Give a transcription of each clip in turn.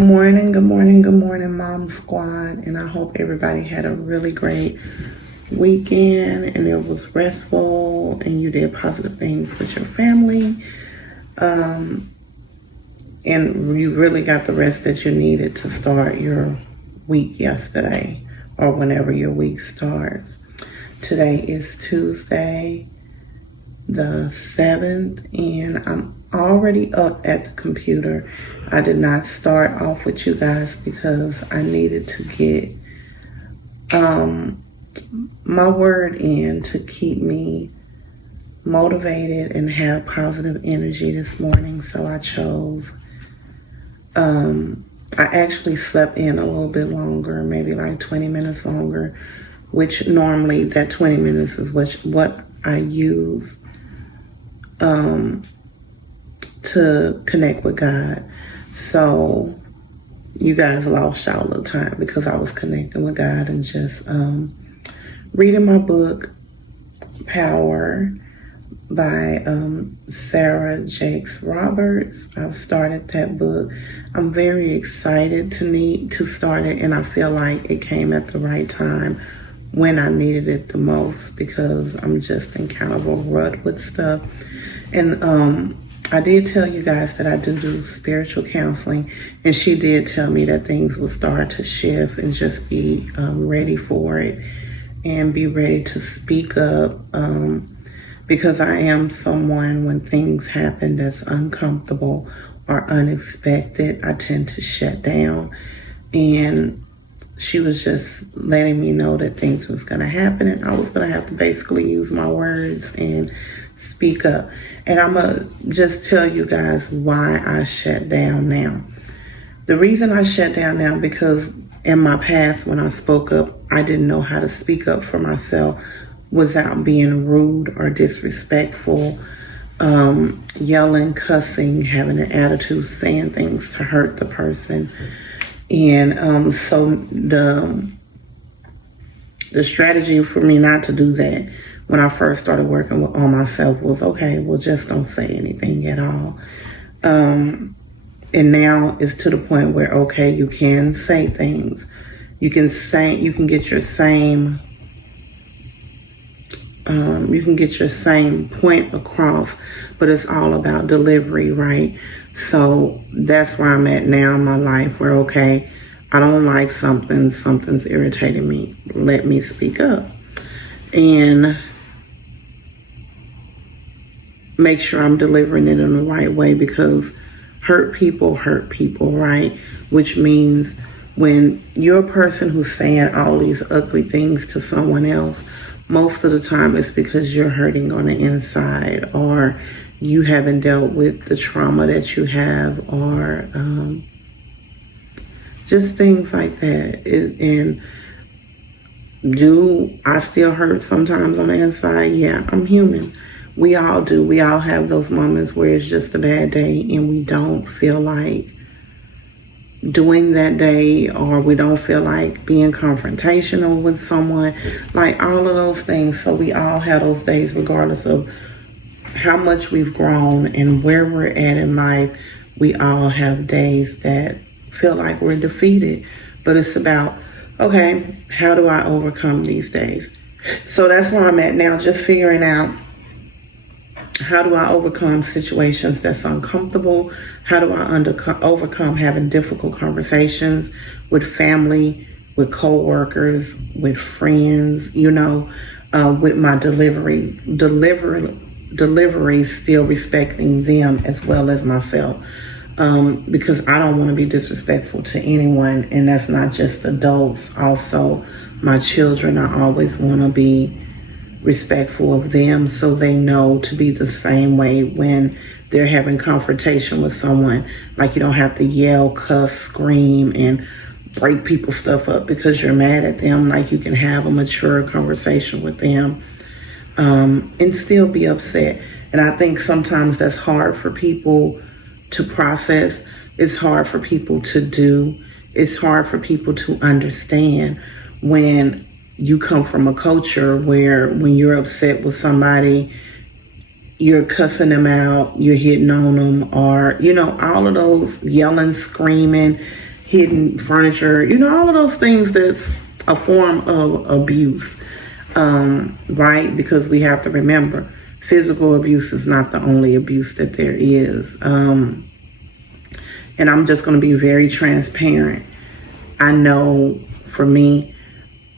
Good morning, Mom Squad. And I hope everybody had a really great weekend and it was restful and you did positive things with your family. And you really got the rest that you needed to start your week yesterday or whenever your week starts. Today is Tuesday, the 7th, and I'm already up at the computer. I did not start off with you guys because I needed to get my word in to keep me motivated and have positive energy this morning. So I chose, I actually slept in a little bit longer, maybe like 20 minutes longer, which normally that 20 minutes is what I use to connect with God. So you guys lost y'all a little time because I was connecting with God and just reading my book, Power, by Sarah Jakes Roberts. I've started that book. I'm very excited to start it, and I feel like it came at the right time when I needed it the most because I'm just in kind of a rut with stuff. And I did tell you guys that I do spiritual counseling, and she did tell me that things will start to shift and just be ready for it and be ready to speak up because I am someone, when things happen that's uncomfortable or unexpected, I tend to shut down. And she was just letting me know that things was going to happen and I was going to have to basically use my words and speak up. And I'm going to just tell you guys why I shut down now. The reason I shut down now because in my past when I spoke up, I didn't know how to speak up for myself without being rude or disrespectful, yelling, cussing, having an attitude, saying things to hurt the person. And so the strategy for me not to do that when I first started working on myself was, okay, well, just don't say anything at all. And now it's to the point where, okay, you can say things. You can get your same point across, but it's all about delivery, right? So that's where I'm at now in my life where, okay, I don't like something's irritating me. Let me speak up and make sure I'm delivering it in the right way because hurt people, right? Which means when you're a person who's saying all these ugly things to someone else, most of the time it's because you're hurting on the inside or you haven't dealt with the trauma that you have or just things like that. And do I still hurt sometimes on the inside? Yeah, I'm human. We all do. We all have those moments where it's just a bad day and we don't feel like doing that day or we don't feel like being confrontational with someone, like all of those things. So we all have those days regardless of how much we've grown and where we're at in life. We all have days that feel like we're defeated, but it's about, okay, how do I overcome these days? So that's where I'm at now, just figuring out how do I overcome situations that's uncomfortable? How do I overcome having difficult conversations with family, with coworkers, with friends, with my delivery, still respecting them as well as myself. Because I don't want to be disrespectful to anyone, and that's not just adults. Also, my children, I always want to be respectful of them so they know to be the same way when they're having confrontation with someone. Like you don't have to yell, cuss, scream, and break people's stuff up because you're mad at them. Like you can have a mature conversation with them and still be upset. And I think sometimes that's hard for people to process. It's hard for people to do. It's hard for people to understand when you come from a culture where when you're upset with somebody, you're cussing them out, you're hitting on them, or, all of those yelling, screaming, hidden furniture, all of those things that's a form of abuse, right? Because we have to remember, physical abuse is not the only abuse that there is. And I'm just going to be very transparent. I know for me,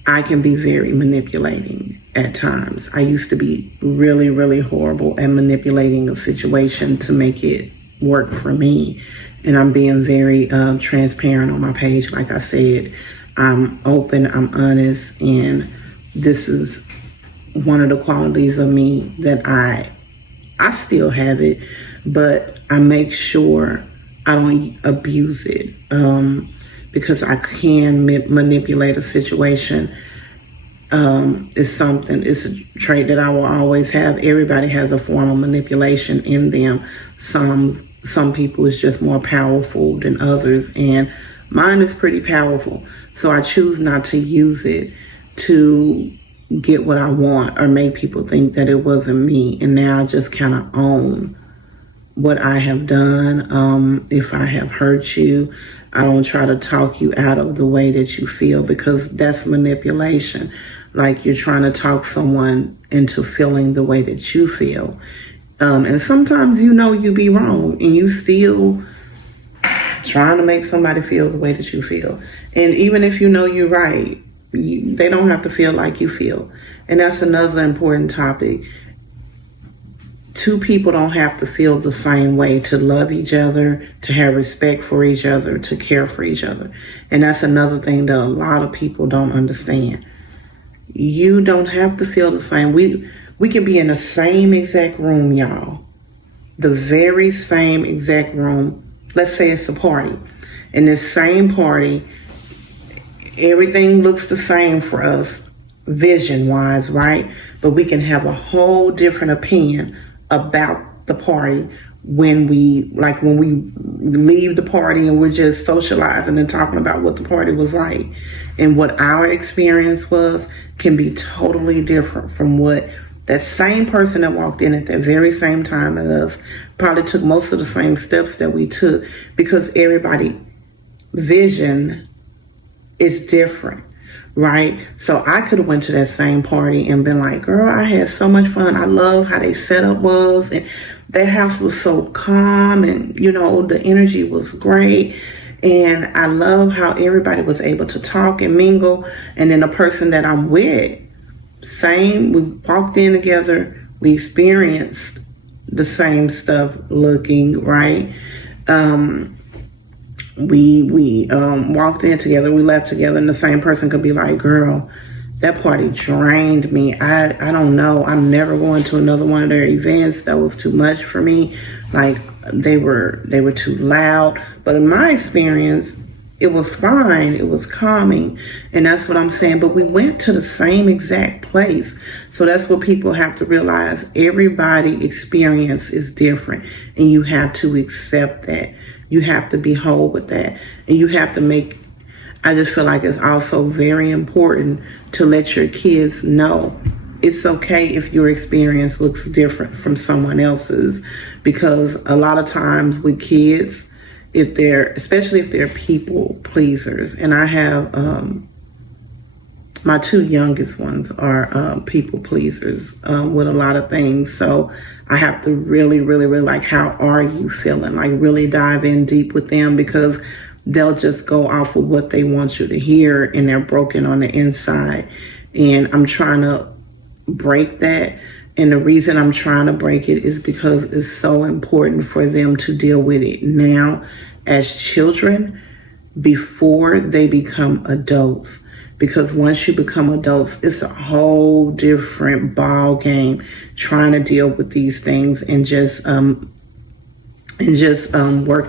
I can be very manipulating at times. I used to be really, really horrible at manipulating a situation to make it work for me. And I'm being very transparent on my page. Like I said, I'm open, I'm honest, and this is one of the qualities of me that I still have it, but I make sure I don't abuse it, because I can manipulate a situation. It's a trait that I will always have. Everybody has a form of manipulation in them. Some people is just more powerful than others, and mine is pretty powerful. So I choose not to use it to get what I want or make people think that it wasn't me. And now I just kind of own what I have done. If I have hurt you, I don't try to talk you out of the way that you feel, because that's manipulation. Like you're trying to talk someone into feeling the way that you feel. And sometimes you be wrong and you still trying to make somebody feel the way that you feel. And even if you're right, they don't have to feel like you feel. And that's another important topic. Two people don't have to feel the same way to love each other, to have respect for each other, to care for each other. And that's another thing that a lot of people don't understand. You don't have to feel the same. We can be in the same exact room, y'all. The very same exact room. Let's say it's a party. In this same party, everything looks the same for us, vision-wise, right? But we can have a whole different opinion about the party when we leave the party and we're just socializing and talking about what the party was like. And what our experience was can be totally different from what that same person that walked in at that very same time as us probably took most of the same steps that we took, because everybody's vision is different, right? So I could have went to that same party and been like, girl, I had so much fun. I love how they setup was, and that house was so calm, and the energy was great. And I love how everybody was able to talk and mingle. And then the person that I'm with, same, we walked in together, we experienced the same stuff looking, right? We walked in together, we left together, and the same person could be like, girl, that party drained me. I don't know. I'm never going to another one of their events. That was too much for me. Like they were too loud. But in my experience, it was fine. It was calming. And that's what I'm saying. But we went to the same exact place. So that's what people have to realize. Everybody's experience is different. And you have to accept that. You have to be whole with that. And you have to I just feel like it's also very important to let your kids know it's okay if your experience looks different from someone else's. Because a lot of times with kids, especially if they're people pleasers, and I have my two youngest ones are people pleasers with a lot of things. So I have to really, really, really like, how are you feeling? Like really dive in deep with them, because they'll just go off of what they want you to hear, and they're broken on the inside. And I'm trying to break that. And the reason I'm trying to break it is because it's so important for them to deal with it now as children before they become adults. Because once you become adults, it's a whole different ball game trying to deal with these things and just work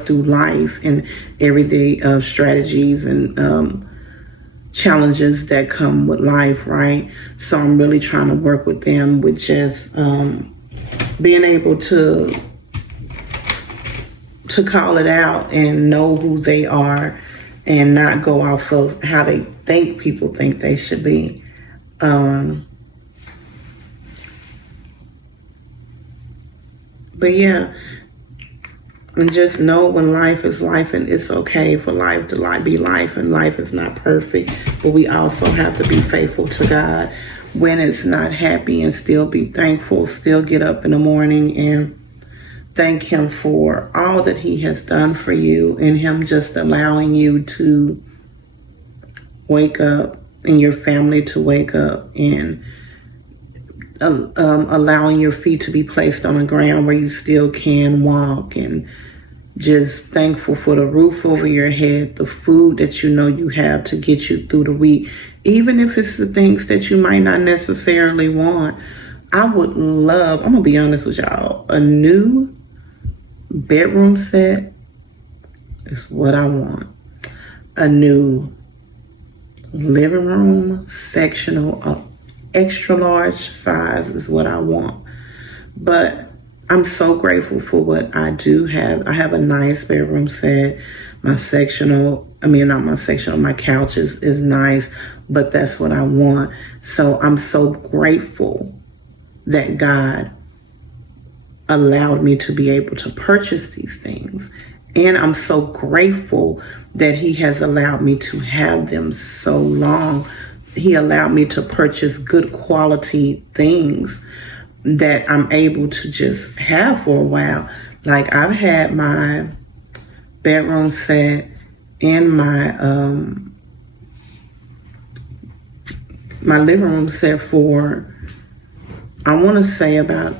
through life and everyday strategies and challenges that come with life, right? So I'm really trying to work with them with just being able to call it out and know who they are and not go off of how they think people think they should be. But yeah, And just know when life is life, and it's okay for life to be life, and life is not perfect. But we also have to be faithful to God when it's not happy, and still be thankful, still get up in the morning and thank Him for all that He has done for you, and Him just allowing you to wake up and your family to wake up, and allowing your feet to be placed on the ground where you still can walk, and just thankful for the roof over your head, the food that you know you have to get you through the week, even if it's the things that you might not necessarily want. I would love, I'm going to be honest with y'all, a new bedroom set is what I want. A new living room sectional, extra large size is what I want. But I'm so grateful for what I do have. I have a nice bedroom set. My couch is nice, but that's what I want. So I'm so grateful that God allowed me to be able to purchase these things. And I'm so grateful that He has allowed me to have them so long. He allowed me to purchase good quality things that I'm able to just have for a while. Like, I've had my bedroom set and my my living room set for, I want to say, about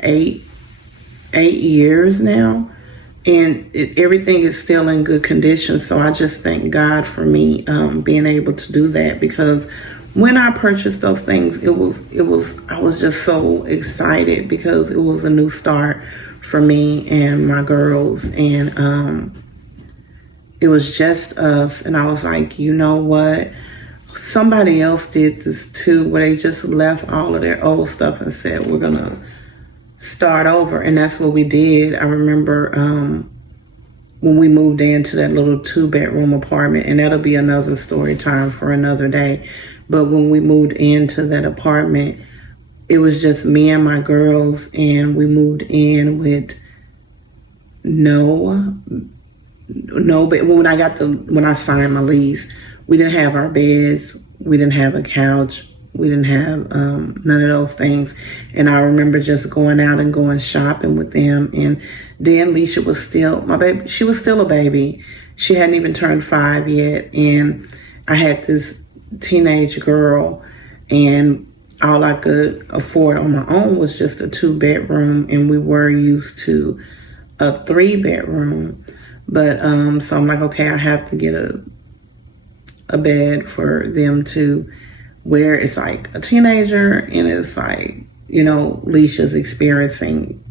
8 years now, and everything is still in good condition. So I just thank God for me being able to do that, because when I purchased those things, I was just so excited, because it was a new start for me and my girls, and it was just us. And I was like, you know what? Somebody else did this too, where they just left all of their old stuff and said, we're gonna start over. And that's what we did. I remember when we moved into that little 2-bedroom apartment, and that'll be another story time for another day. But when we moved into that apartment, it was just me and my girls, and we moved in with but when I signed my lease, we didn't have our beds, we didn't have a couch, we didn't have none of those things. And I remember just going out and going shopping with them. And then Leisha was still my baby. She was still a baby. She hadn't even turned 5 yet. And I had this teenage girl, and all I could afford on my own was just a 2-bedroom, and we were used to a 3-bedroom. But so I'm like, okay, I have to get a bed for them to where it's like a teenager, and it's like, you know, Leisha's experiencing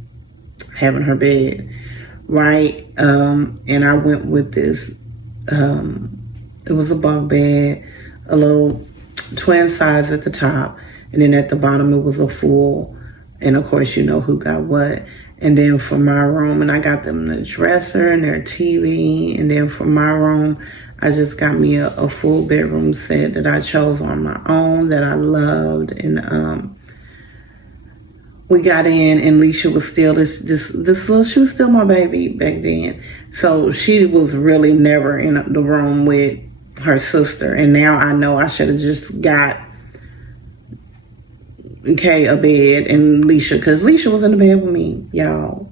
having her bed, right? And I went with this, it was a bunk bed, a little twin size at the top, and then at the bottom it was a full, and of course you know who got what. And then for my room, and I got them the dresser and their TV, and then for my room, I just got me a full bedroom set that I chose on my own, that I loved. And we got in, and Leisha was still this little, she was still my baby back then. So she was really never in the room with her sister. And now I know I should have just got Kay a bed and Leisha, because Leisha was in the bed with me, y'all.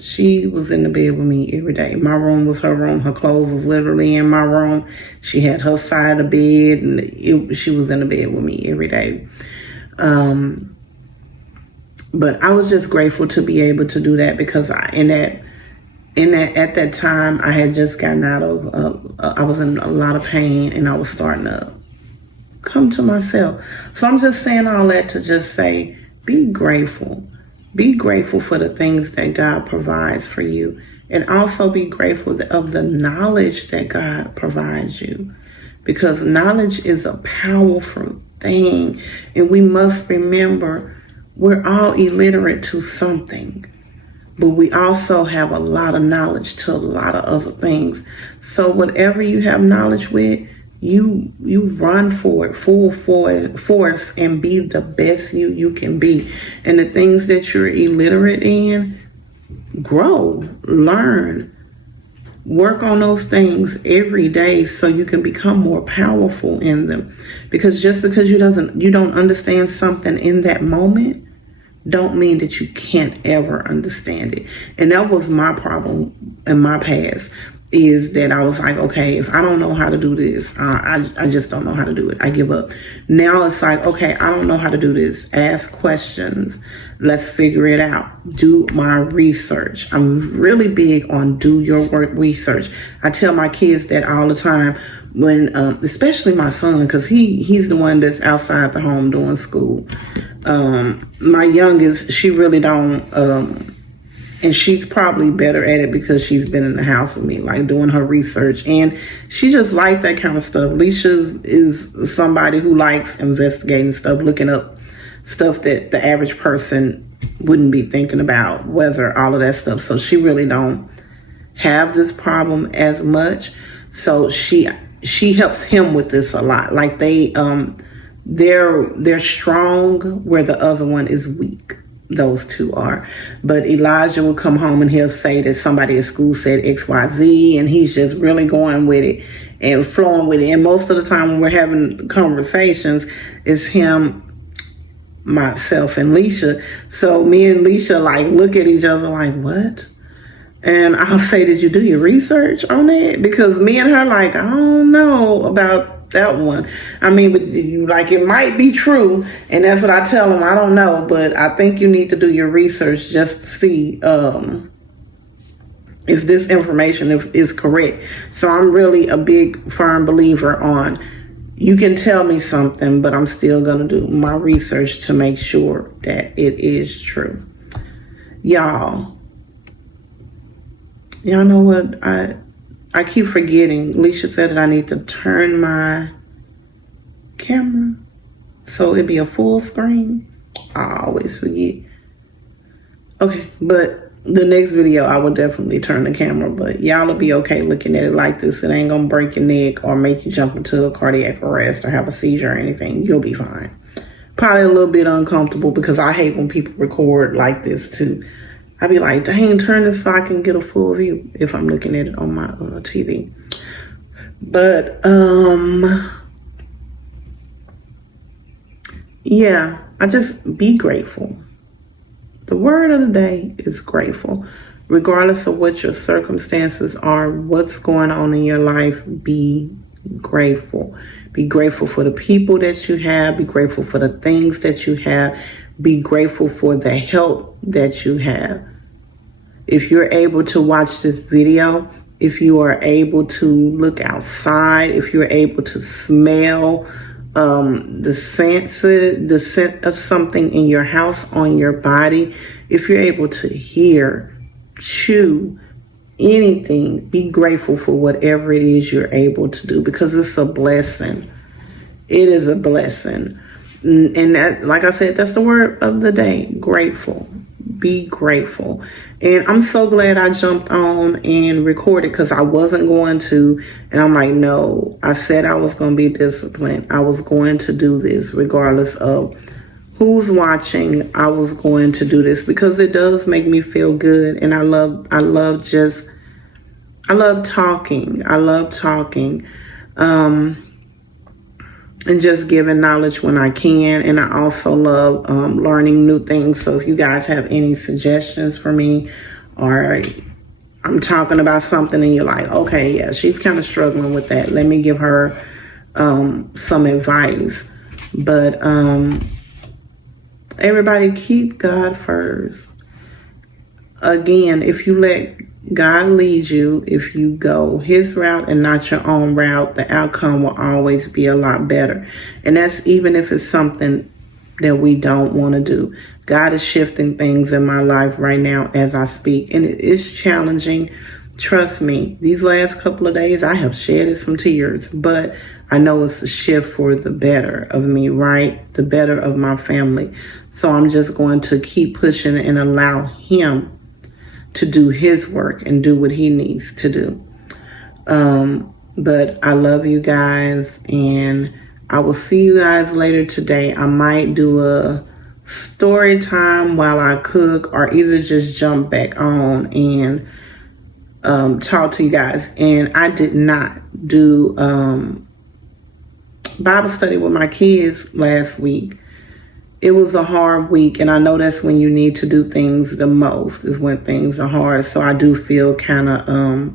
She was in the bed with me every day. My room was her room. Her clothes was literally in my room. She had her side of the bed, and she was in the bed with me every day. But I was just grateful to be able to do that, because at that time I had just gotten out of I was in a lot of pain, and I was starting to come to myself. So I'm just saying all that to just say, be grateful. Be grateful for the things that God provides for you, and also be grateful of the knowledge that God provides you, because knowledge is a powerful thing. And we must remember, we're all illiterate to something, but we also have a lot of knowledge to a lot of other things. So whatever you have knowledge with, you run for it full force and be the best you can be. And the things that you're illiterate in, grow, learn, work on those things every day so you can become more powerful in them. Because just because you don't understand something in that moment, don't mean that you can't ever understand it. And that was my problem in my past, is that I was like, okay, if I don't know how to do this, I just don't know how to do it. I give up. Now it's like, okay, I don't know how to do this. Ask questions. Let's figure it out. Do my research. I'm really big on do your work research. I tell my kids that all the time, when especially my son, because he's the one that's outside the home doing school. My youngest, she really don't, and she's probably better at it because she's been in the house with me, like doing her research. And she just likes that kind of stuff. Leisha is somebody who likes investigating stuff, looking up stuff that the average person wouldn't be thinking about, weather, all of that stuff. So she really don't have this problem as much. So she helps him with this a lot. Like they're strong where the other one is weak. Those two are. But Elijah will come home and he'll say that somebody at school said XYZ, and he's just really going with it and flowing with it. And most of the time when we're having conversations, it's him, myself, and Leisha. So me and Leisha like look at each other like, what? And I'll say, did you do your research on it? Because me and her like, I don't know about that one. I mean, but like it might be true, and that's what I tell them. I don't know, but I think you need to do your research just to see if this information is correct. So I'm really a big firm believer on, you can tell me something, but I'm still gonna do my research to make sure that it is true. Y'all know what? I keep forgetting. Leisha said that I need to turn my camera so it'd be a full screen. I always forget. Okay, but the next video I will definitely turn the camera, but y'all will be okay looking at it like this. It ain't gonna break your neck or make you jump into a cardiac arrest or have a seizure or anything. You'll be fine. Probably a little bit uncomfortable because I hate when people record like this too. I'd be like, dang, turn this so I can get a full view if I'm looking at it on my TV. But, yeah, I just be grateful. The word of the day is grateful. Regardless of what your circumstances are, what's going on in your life, be grateful. Be grateful for the people that you have. Be grateful for the things that you have. Be grateful for the help that you have. If you're able to watch this video, if you are able to look outside, if you're able to smell the scent of something in your house, on your body, if you're able to hear, chew, anything, be grateful for whatever it is you're able to do, because it's a blessing. It is a blessing. And that, like I said, that's the word of the day, grateful. Be grateful. And I'm so glad I jumped on and recorded, because I wasn't going to. And I'm like, no, I said I was going to be disciplined. I was going to do this regardless of who's watching. I was going to do this because it does make me feel good. And I love talking. I love talking. And just giving knowledge when I can. And I also love learning new things. So if you guys have any suggestions for me, or I'm talking about something and you're like, okay, yeah, she's kind of struggling with that, let me give her some advice. But everybody keep God first. Again, if you let God lead you, if you go his route and not your own route, the outcome will always be a lot better. And that's even if it's something that we don't want to do. God is shifting things in my life right now as I speak, and it is challenging. Trust me, these last couple of days I have shedded some tears, but I know it's a shift for the better of me, right? The better of my family. So I'm just going to keep pushing and allow him to do his work and do what he needs to do. But I love you guys, and I will see you guys later today. I might do a story time while I cook, or either just jump back on and talk to you guys. And I did not do Bible study with my kids last week. It was a hard week, and I know that's when you need to do things the most, is when things are hard. So I do feel kind of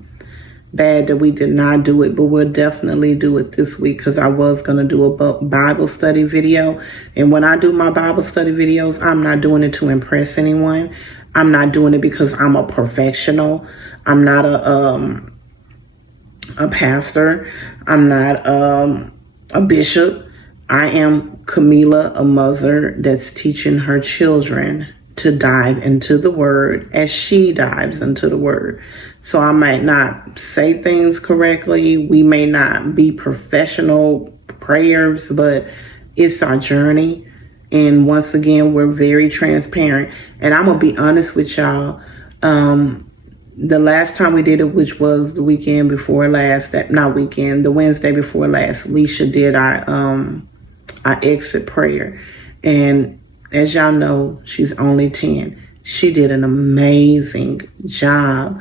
bad that we did not do it, but we'll definitely do it this week, because I was going to do a Bible study video. And when I do my Bible study videos, I'm not doing it to impress anyone. I'm not doing it because I'm a professional. I'm not a pastor. I'm not a bishop. I am Camila, a mother that's teaching her children to dive into the word as she dives into the word. So I might not say things correctly. We may not be professional prayers, but it's our journey. And once again, we're very transparent. And I'm going to be honest with y'all. The last time we did it, which was the weekend before last, the Wednesday before last, Leisha did our exit prayer. And as y'all know, she's only 10. She did an amazing job.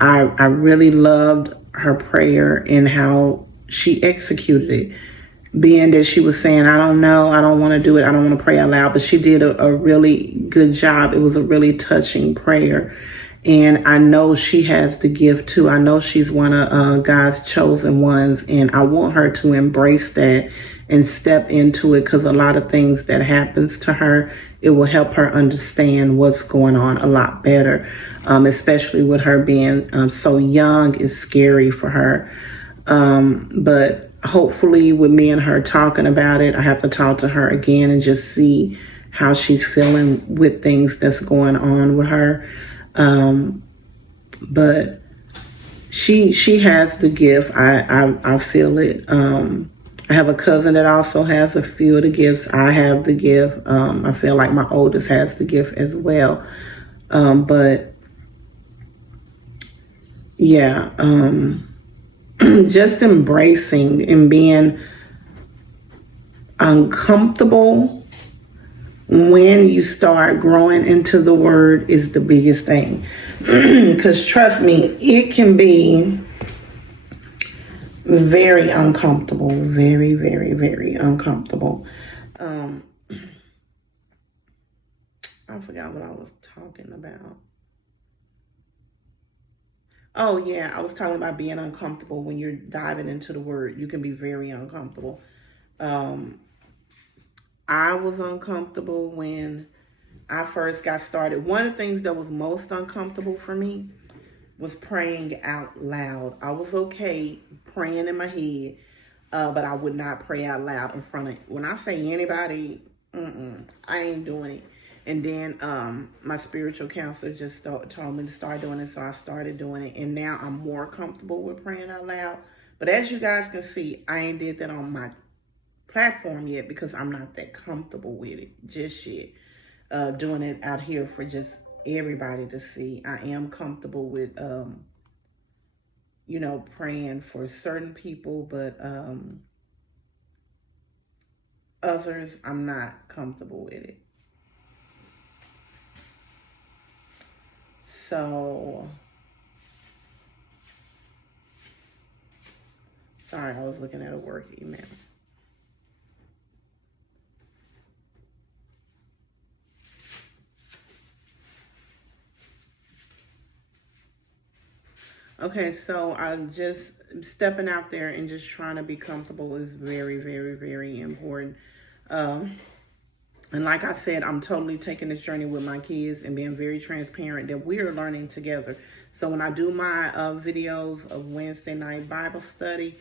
I really loved her prayer and how she executed it. Being that she was saying, I don't know, I don't want to do it, I don't want to pray out loud, but she did a really good job. It was a really touching prayer. And I know she has the gift too. I know she's one of God's chosen ones, and I want her to embrace that and step into it, because a lot of things that happens to her, it will help her understand what's going on a lot better, especially with her being so young. Is scary for her. But hopefully with me and her talking about it, I have to talk to her again and just see how she's feeling with things that's going on with her. But she has the gift. I feel it. I have a cousin that also has a few of the gifts. I have the gift. I feel like my oldest has the gift as well. But yeah, just embracing and being uncomfortable when you start growing into the word is the biggest thing. Because trust me, it can be very uncomfortable. Very, very, very uncomfortable. I forgot what I was talking about. Oh, yeah, I was talking about being uncomfortable when you're diving into the word. You can be very uncomfortable. I was uncomfortable when I first got started. One of the things that was most uncomfortable for me was praying out loud. I was okay praying in my head, but I would not pray out loud in front of, when I say anybody, I ain't doing it. And then my spiritual counselor just told me to start doing it, so I started doing it. And now I'm more comfortable with praying out loud. But as you guys can see, I ain't did that on my platform yet because I'm not that comfortable with it just yet. Doing it out here for just everybody to see. I am comfortable with, praying for certain people, but others, I'm not comfortable with it. So, sorry, I was looking at a work email. Okay, so I'm just stepping out there and just trying to be comfortable is very, very, very important. And like I said, I'm totally taking this journey with my kids and being very transparent that we're learning together. So when I do my videos of Wednesday night Bible study,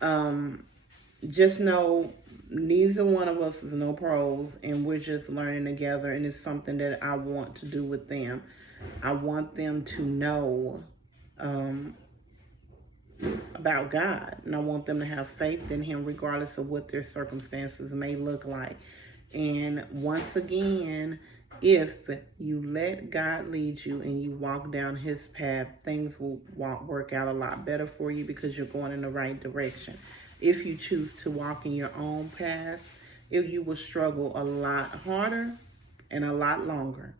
just know neither one of us is no pros, and we're just learning together. And it's something that I want to do with them. I want them to know about God, and I want them to have faith in Him regardless of what their circumstances may look like. And once again, if you let God lead you and you walk down His path, things will work out a lot better for you because you're going in the right direction. If you choose to walk in your own path you will struggle a lot harder and a lot longer.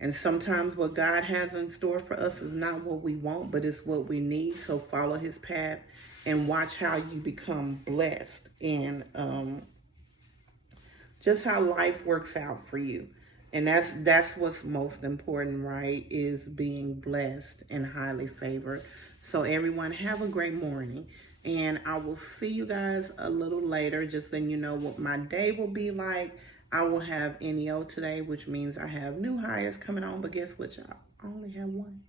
And sometimes what God has in store for us is not what we want, but it's what we need. So follow his path and watch how you become blessed and just how life works out for you. And that's what's most important, right? Is being blessed and highly favored. So everyone, have a great morning. And I will see you guys a little later, just so you know what my day will be like. I will have NEO today, which means I have new hires coming on. But guess what, y'all? I only have one.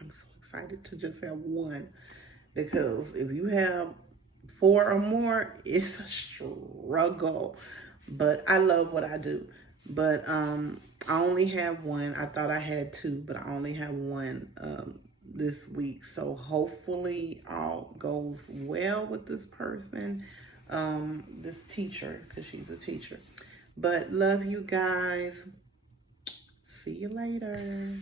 I'm so excited to just have one. Because if you have 4 or more, it's a struggle. But I love what I do. But I only have one. I thought I had 2, but I only have one this week. So hopefully all goes well with this person, this teacher, because she's a teacher. But love you guys. See you later.